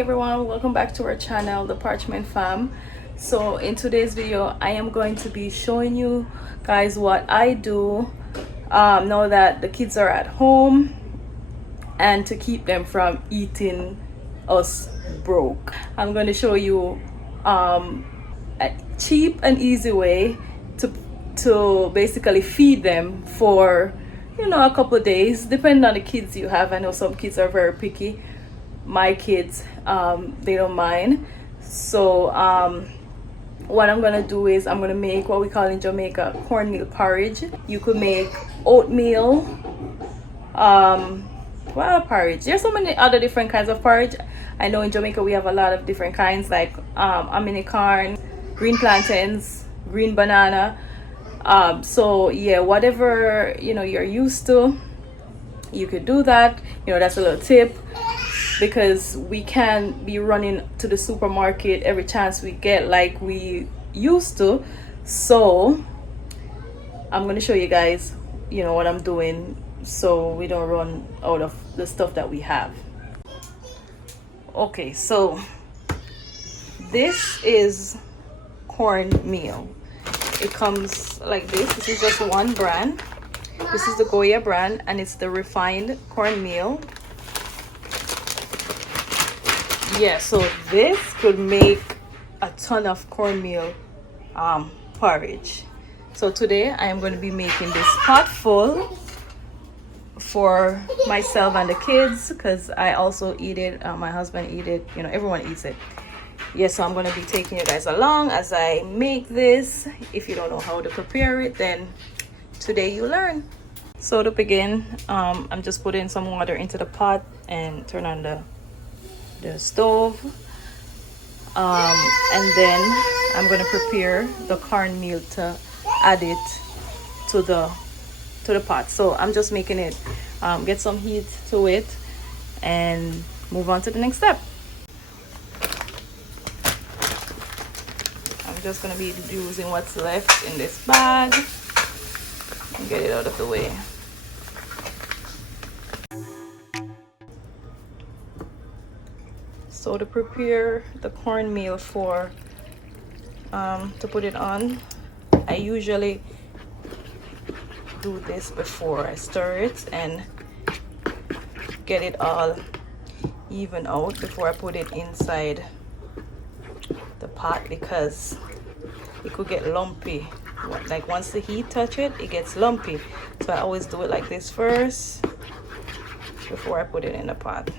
everyone, welcome back to our channel, the Parchment Fam. So in today's video I am going to be showing you guys what I do now that the kids are at home and to keep them from eating us broke. I'm going to show you a cheap and easy way to basically feed them for a couple of days, depending on the kids you have. I know some kids are very picky. My kids, they don't mind. So what I'm gonna do is I'm gonna make what we call in Jamaica cornmeal porridge. You could make oatmeal, porridge. There's so many other different kinds of porridge. I know in Jamaica we have a lot of different kinds, like amini corn, green plantains, green banana. So yeah, whatever you're used to, you could do that. That's a little tip, because we can't be running to the supermarket every chance we get like we used to. So I'm going to show you guys what I'm doing so we don't run out of the stuff that we have. Okay, so this is cornmeal. It comes like this is just one brand. This is the Goya brand, and it's the refined cornmeal. Yeah, so this could make a ton of cornmeal porridge. So today I am going to be making this pot full for myself and the kids, because I also eat it, my husband eat it, everyone eats it. Yes, so I'm going to be taking you guys along as I make this. If you don't know how to prepare it, then today you learn. So to begin, I'm just putting some water into the pot and turn on the stove, and then I'm going to prepare the cornmeal to add it to the pot. So I'm just making it get some heat to it and move on to the next step. I'm just going to be using what's left in this bag and get it out of the way. So to prepare the cornmeal for to put it on, I usually do this before I stir it and get it all even out before I put it inside the pot, because it could get lumpy. Like once the heat touch it, it gets lumpy. So I always do it like this first before I put it in the pot.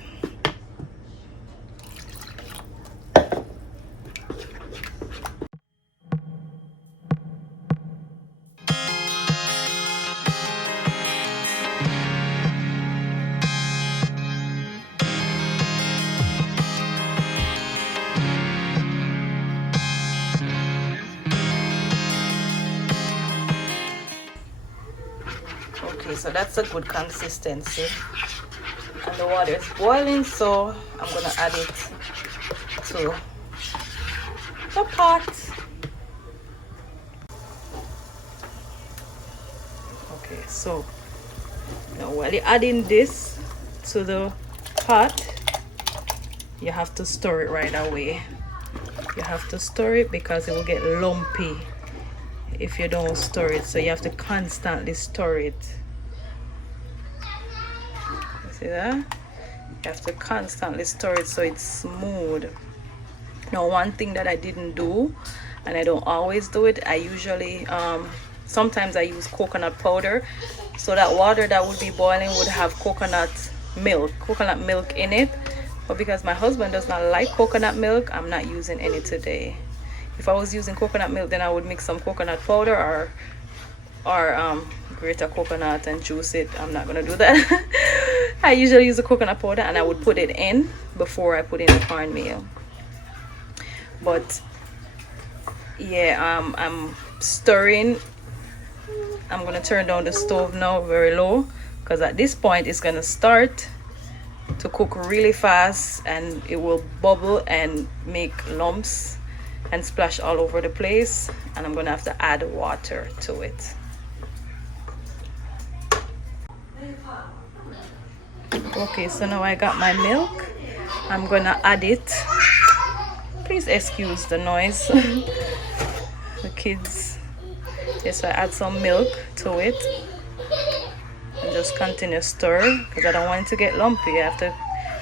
Okay, so that's a good consistency, and the water is boiling, so I'm gonna add it to the pot. Okay, so now while you're adding this to the pot, you have to stir it right away. You have to stir it because it will get lumpy if you don't stir it. So you have to constantly stir it. See that? You have to constantly stir it so it's smooth. Now, one thing that I didn't do, and I don't always do it, I usually sometimes I use coconut powder, so that water that would be boiling would have coconut milk in it. But because my husband does not like coconut milk, I'm not using any today. If I was using coconut milk, then I would mix some coconut powder or grate a coconut and juice it. I'm not gonna do that. I usually use the coconut powder, and I would put it in before I put in the cornmeal. But yeah, I'm stirring. I'm gonna turn down the stove now very low, because at this point it's gonna start to cook really fast, and it will bubble and make lumps and splash all over the place, and I'm gonna have to add water to it. Okay, so now I got my milk. I'm gonna add it. Please excuse the noise. The kids. Yes, so I add some milk to it and just continue stir because I don't want it to get lumpy. I have to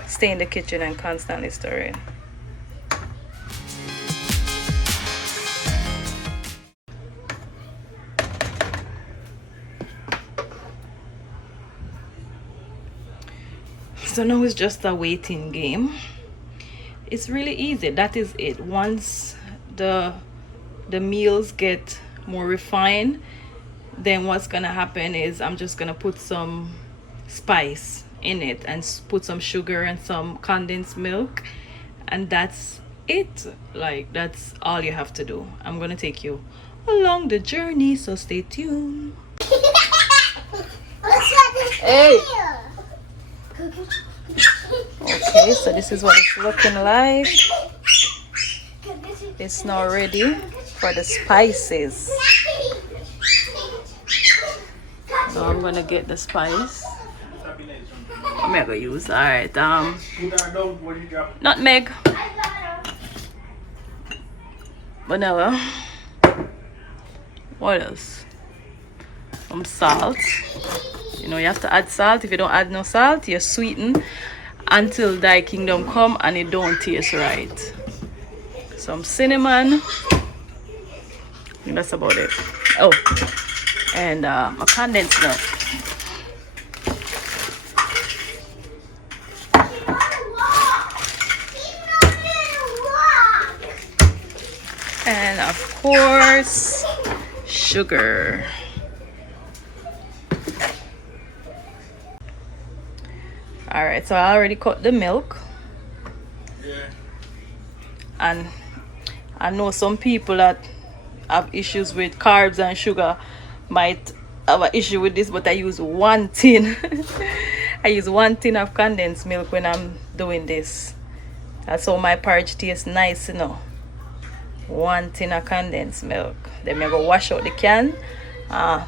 stay in the kitchen and constantly stir it. So now it's just a waiting game. It's really easy. That is it. Once the meals get more refined, then what's gonna happen is I'm just gonna put some spice in it and put some sugar and some condensed milk, and that's it. Like, that's all you have to do. I'm gonna take you along the journey, so stay tuned. Hey. Okay, so this is what it's looking like. It's now ready for the spices. So I'm gonna get the spice. I'm gonna use, alright, nutmeg, vanilla, what else? Some salt. You know, you have to add salt. If you don't add no salt, you sweeten until thy kingdom come and it don't taste right. Some cinnamon. I think that's about it. Oh, and a condensed milk. And of course, sugar. Alright, so I already cut the milk. Yeah. And I know some people that have issues with carbs and sugar might have an issue with this, but I use 1 tin. I use 1 tin of condensed milk when I'm doing this. That's how my porridge tastes nice, you know. 1 tin of condensed milk. Then I go wash out the can, add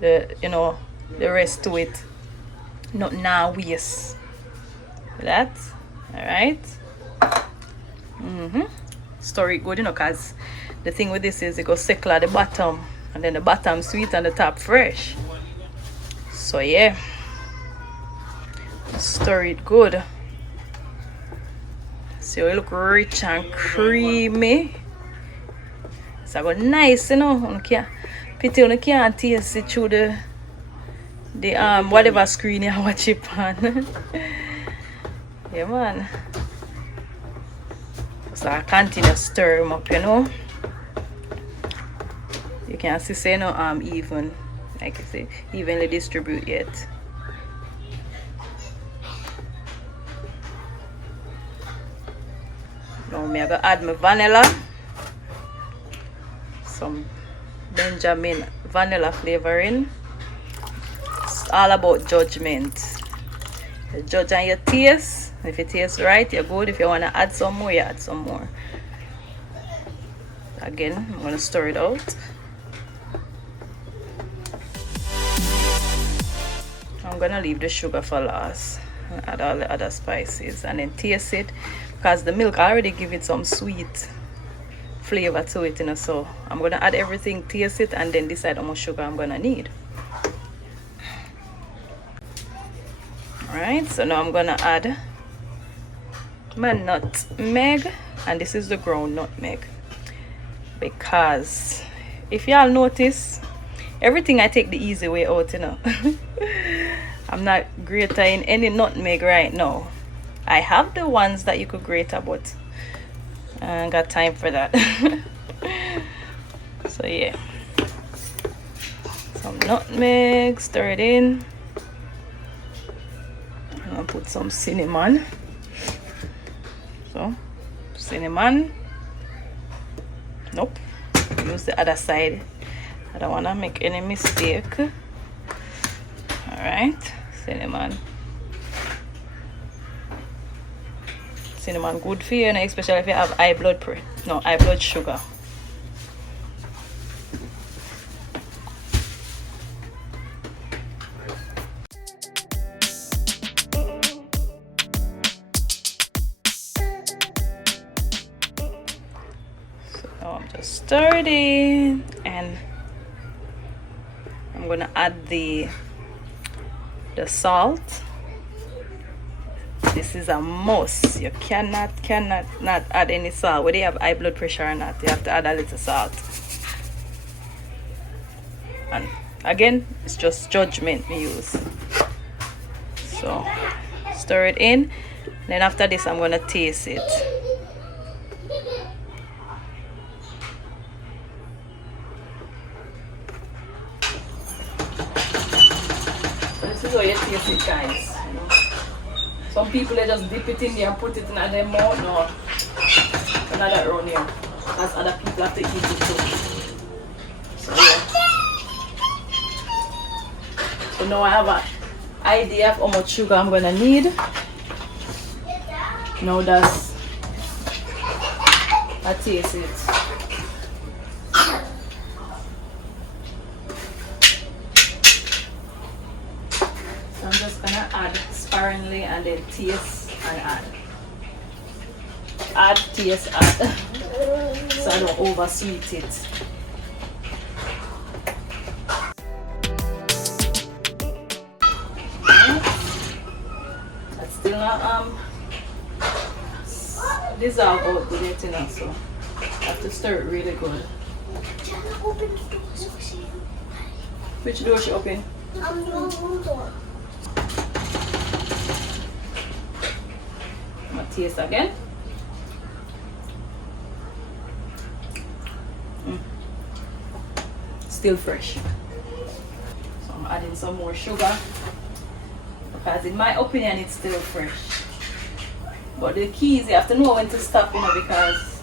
the you know, the rest to it. Not now waste that. All right. Store it good, you know, because the thing with this is it goes settle at the bottom, and then the bottom sweet and the top fresh. So yeah, store it good so it look rich and creamy. So I got nice, you know. You can't taste it through the whatever screen you watch it on. Yeah, man. So I continue stir them up, you know. You can see, say no even, like I say, evenly distribute yet. Now I'm gonna add my vanilla, some Benjamin vanilla flavoring. All about judgment. You judge on your taste. If it tastes right, you're good. If you want to add some more, you add some more. Again, I'm going to stir it out. I'm going to leave the sugar for last and add all the other spices and then taste it, because the milk already give it some sweet flavor to it, you know. So I'm going to add everything, taste it, and then decide how much sugar I'm going to need. Alright, so now I'm gonna add my nutmeg, and this is the ground nutmeg, because if y'all notice, everything I take the easy way out, you know. I'm not grating any nutmeg right now. I have the ones that you could grate, but I ain't got time for that. So yeah, some nutmeg, stir it in. I'll put some cinnamon. So, cinnamon. Nope. Use the other side. I don't want to make any mistake. Alright. Cinnamon. Cinnamon good for you, and especially if you have high blood sugar. Now I'm just stir it in, and I'm gonna add the salt. This is a must. You cannot not add any salt. Whether you have high blood pressure or not, you have to add a little salt. And again, it's just judgment we use. So stir it in. Then after this, I'm gonna taste it. So this is how you taste it, guys. Some people, they just dip it in there and put it in their mouth. No, not that around here. As other people have to eat it too. So yeah. So now I have an idea of how much sugar I'm gonna need. Now that's I taste it. So I'm just gonna add sparingly and then taste and add. Add, taste, add. So I don't oversweet it. That's still not dissolve out good yet, you know, so I have to stir it really good. Which door she open? The door. I'm gonna taste again. Still fresh. So I'm adding some more sugar because in my opinion it's still fresh. But the key is you have to know when to stop, you know, because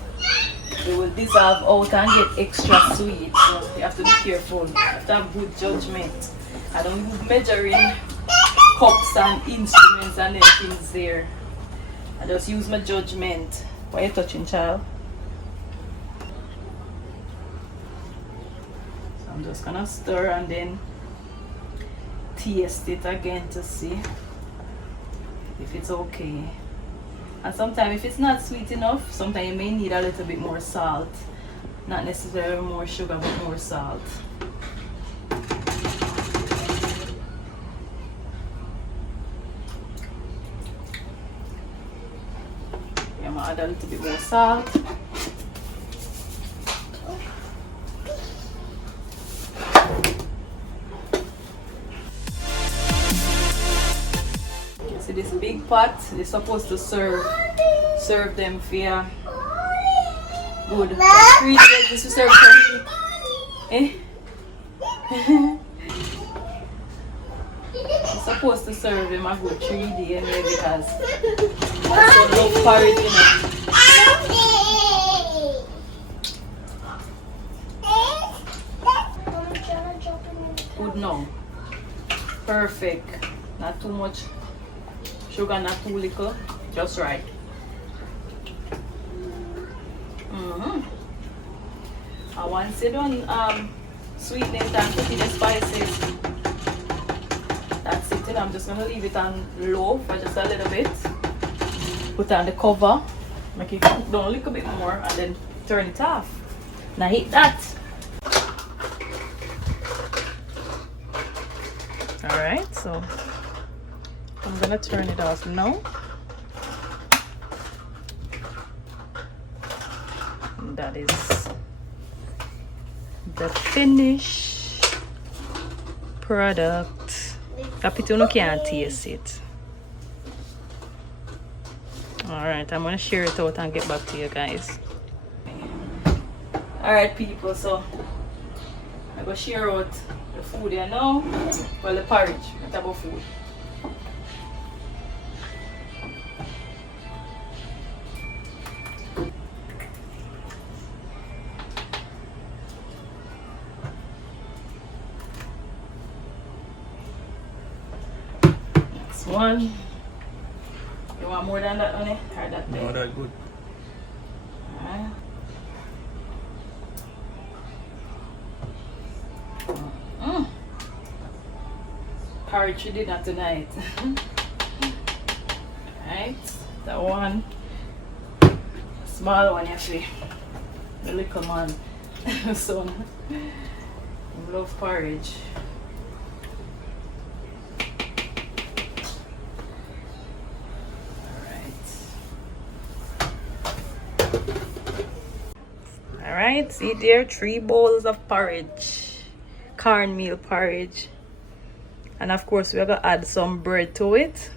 it will dissolve out and get extra sweet. So you have to be careful. You have to have good judgment. I don't use measuring cups and instruments and things there. I just use my judgment. What are you touching, child? So I'm just gonna stir and then taste it again to see if it's okay. And sometimes if it's not sweet enough, sometimes you may need a little bit more salt. Not necessarily more sugar, but more salt. I'm gonna add a little bit more salt. See this big pot, they're supposed to serve them for good. 3 days this will serve for me. You're supposed to serve them a good 3 days anyway because I so love porridge, you know. Good now. Perfect. Not too much sugar, not too little. Just right. And once you done sweeten it and put in the spices, that's it. I'm just gonna leave it on low for just a little bit. Put on the cover, make it cook down a little bit more, and then turn it off. Now hit that. Alright, so I'm gonna turn it off now. And that is the finished product. Capituno can't taste it. Alright, I'm gonna share it out and get back to you guys. Alright people, so I'm gonna share out the food here now. Well, the porridge, not about food. That's one. You want more than that, honey? Or that big? No, that's good. Alright. Porridge we did that tonight. Alright, that one. Small one actually. The little man. Son. I love porridge. Alright, see there, 3 bowls of porridge. Cornmeal porridge. And of course we're gonna add some bread to it.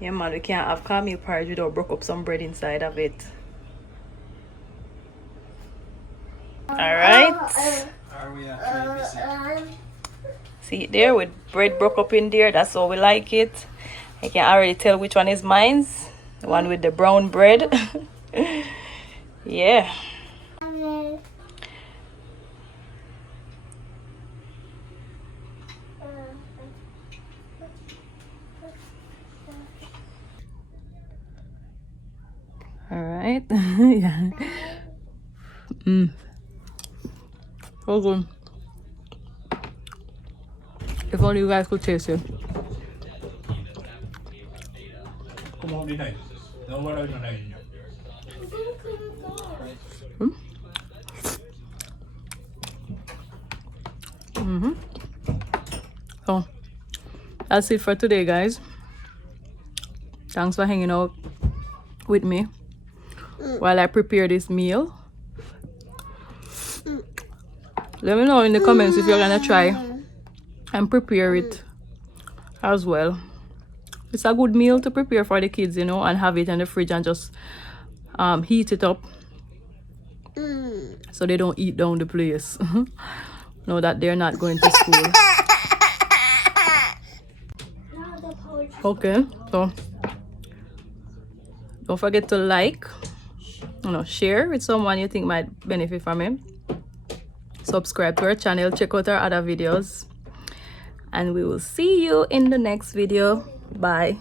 Yeah man, we can't have cornmeal porridge without broke up some bread inside of it. Alright. Are we actually busy? See it there with bread broke up in there. That's how we like it. I can already tell which one is mine. The one with the brown bread. Yeah. Alright. Yeah. So good. If only you guys could taste it. Come on, night. No, what are you doing? So that's it for today, guys. Thanks for hanging out with me while I prepare this meal. Let me know in the comments if you're gonna try and prepare it as well. It's a good meal to prepare for the kids, you know, and have it in the fridge and just heat it up so they don't eat down the place. Know that they're not going to school. Okay, so don't forget to like, share with someone you think might benefit from it. Subscribe to our channel, check out our other videos, and we will see you in the next video. Bye.